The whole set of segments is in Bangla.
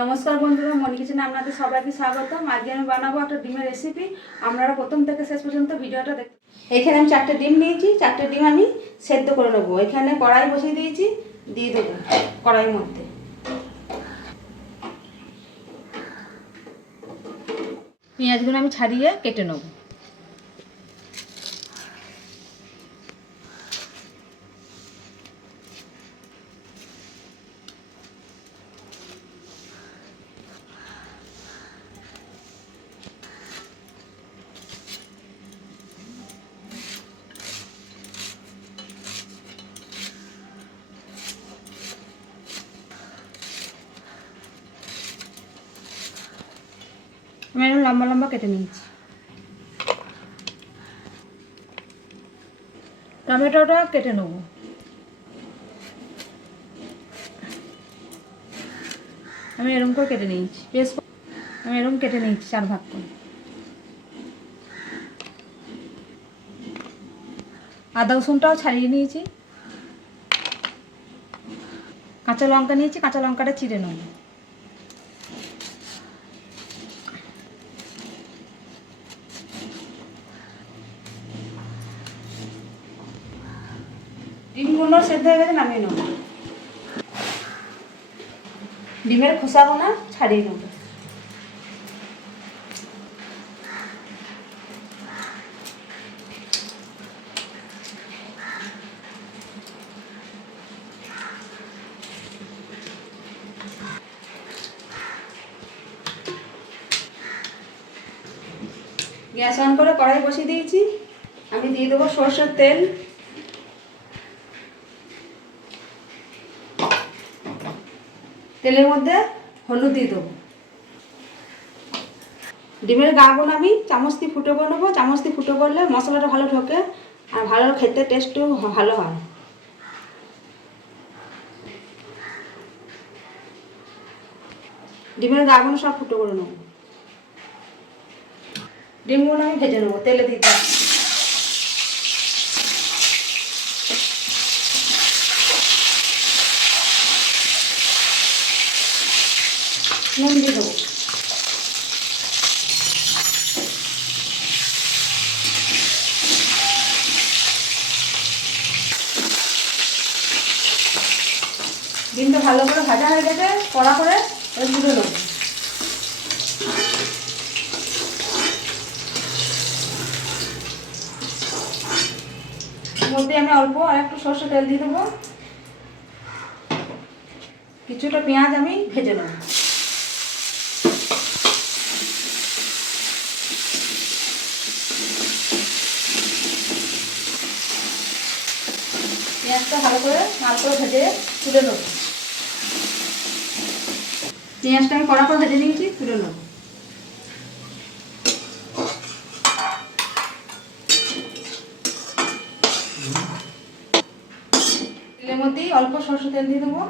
নমস্কার বন্ধুরা, মনি কিচেনে আপনাদের সবাইকে স্বাগতম। আজকে আমি বানাবো একটা ডিমের রেসিপি। আপনারা প্রথম থেকে শেষ পর্যন্ত ভিডিওটা দেখুন। এখানে আমি 4টে ডিম নিয়েছি। 4টে ডিম আমি সেদ্ধ করে নেবো। এখানে কড়াই বসিয়ে দিয়েছি, দিয়ে দেবো কড়াইয়ের মধ্যে। পেঁয়াজগুলো আমি ছাড়িয়ে কেটে নেবো। আমি এরকম লম্বা লম্বা কেটে নিয়েছি। টমেটোটা কেটে নেব। আমি এরকম করে কেটে নিয়েছি। আমি এরকম কেটে নিয়েছি 4 ভাগ করে। আদা রসুনটাও ছাড়িয়ে নিয়েছি। কাঁচা লঙ্কা নিয়েছি, কাঁচা লঙ্কাটা চিড়ে নেব। ডিমগুলো সেদ্ধ হয়ে গেছে, নামিয়ে নেব। ডিমের খোসাগুলো ছাড়িয়ে নেব। গ্যাস অন করে কড়াই বসিয়ে দিয়েছি। আমি দিয়ে দেবো সরষের তেল। তেলের মধ্যে হলুদ দিয়ে দেবো। ডিমের গাগুলো আমি চামচ দিয়ে ফুটো করে নেবো। চামচ দিয়ে ফুটো করলে মশলাটা ভালো ঢোকে আর ভালো খেতে টেস্টও ভালো হয়। ডিমের গাগুলো সব ফুটো করে নেবো। ডিমগুলো আমি ভেজে নেবো তেলে দিতে। নুন দিয়ে দেবো। ডিমটা ভালো করে ভাজা হয়ে গেছে, কড়া করে তুলে নেবো। মধ্যে আমি অল্প আর একটু সরষে তেল দিয়ে দেবো। কিছুটা পেঁয়াজ আমি ভেজে নেব। পেঁয়াজটা ভালো করে লাল করে ভেজে তুলে নেব। পেঁয়াজটা আমি কড়া করে ভেজে নিয়েছি, তুলে নেব। তেলের মধ্যেই অল্প সরষে তেল দিয়ে দেবো।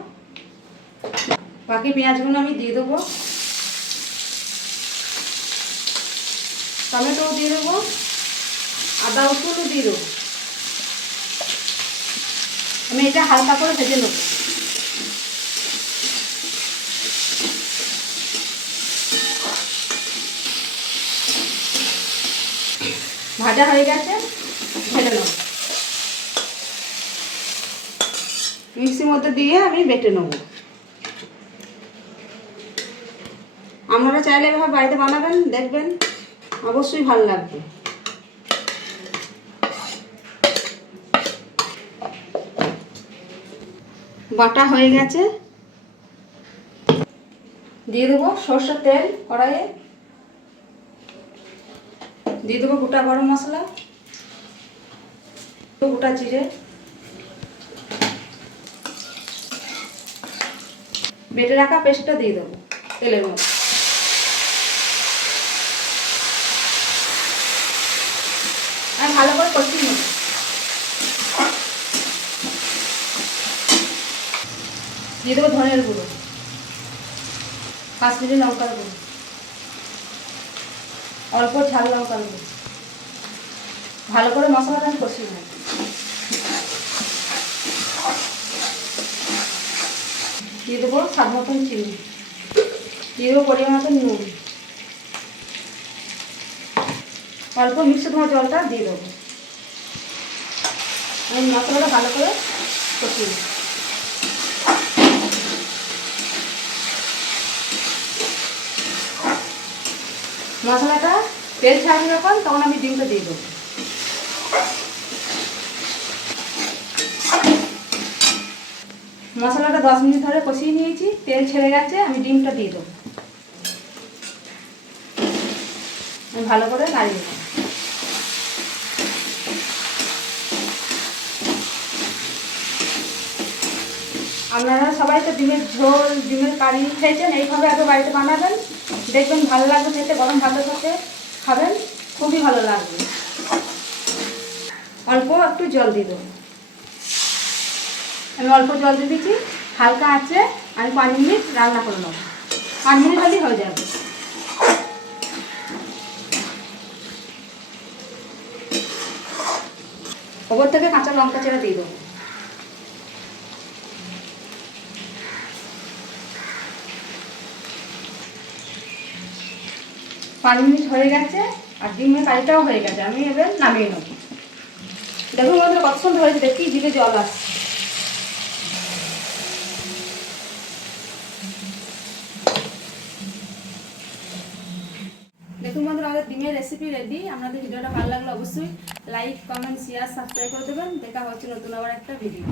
বাকি পেঁয়াজগুলো আমি দিয়ে দেবো। টমেটো দিয়ে দেবো, আদা রসুনও দিয়ে দেবো। আমি এটা হালকা করে ভেজে নেব। ভাজা হয়ে গেছে, ঢেলে নেব। মিক্সির মধ্যে দিয়ে আমি বেটে নেব। আপনারা চাইলে এভাবে বাড়িতে বানাবেন, দেখবেন অবশ্যই ভালো লাগবে। বাটা হয়ে গেছে, দিয়ে দেবো সরষের তেল কড়াইয়ে। দিয়ে দেবো গোটা গরম মশলা, গোটা জিরে, বেটে রাখা পেস্টটা দিয়ে দেবো তেলের মধ্যে। আমি ভালো করে কষিয়ে নেব। দিয়ে দেবো ধনের গুঁড়ো, কাশ্মীরি লঙ্কার গুঁড়ো, অল্প ঝাল লঙ্কার গুঁড়ো। ভালো করে মশলাটা আমি কষিয়ে নেব। দিয়ে দেবো স্বাদ মতন চিনি। দিয়ে দেবো পরিমাণ মতো নুন, অল্প মিক্সড ধোয়া জলটা দিয়ে দেবো। আমি মশলাটা ভালো করে কষিয়ে নেব। মশলাটা তেল ছাড়বে যখন তখন আমি ডিমটা দিয়ে দেবো। মশলাটা 10 মিনিট ধরে কষিয়ে নিয়েছি, তেল ছেড়ে গেছে, আমি ডিমটা দিয়ে দেবো। আমি ভালো করে নাড়িয়ে দেবো। আপনারা সবাই তো ডিমের ঝোল, ডিমের কারি খেয়েছেন, এইভাবে আগে বাড়িতে বানাবেন, দেখবেন ভালো লাগবে খেতে। গরম ভাতের সাথে খাবেন, খুবই ভালো লাগবে। অল্প একটু জল দিয়ে দেবো। আমি অল্প জল দিয়ে দিচ্ছি, হালকা আছে। আমি 5 মিনিট রান্না করে নেবো, 5 মিনিট হলেই হয়ে যাবে। ওপর থেকে কাঁচা লঙ্কা চেরা দিয়ে দেবো। পাঁচ মিনিট হয়ে গেছে আর ডিমের কারিটাও হয়ে গেছে, আমি এবার নামিয়ে নেবো। দেখুন বন্ধুরা কত সুন্দর হয়েছে, দেখি জিভে জল আসছে। দেখুন বন্ধুরা আমাদের ডিমের রেসিপি রেডি। আপনাদের ভিডিওটা ভালো লাগলে অবশ্যই লাইক, কমেন্ট, শেয়ার, সাবস্ক্রাইব করে দেবেন। দেখা হচ্ছে নতুন আবার একটা ভিডিও।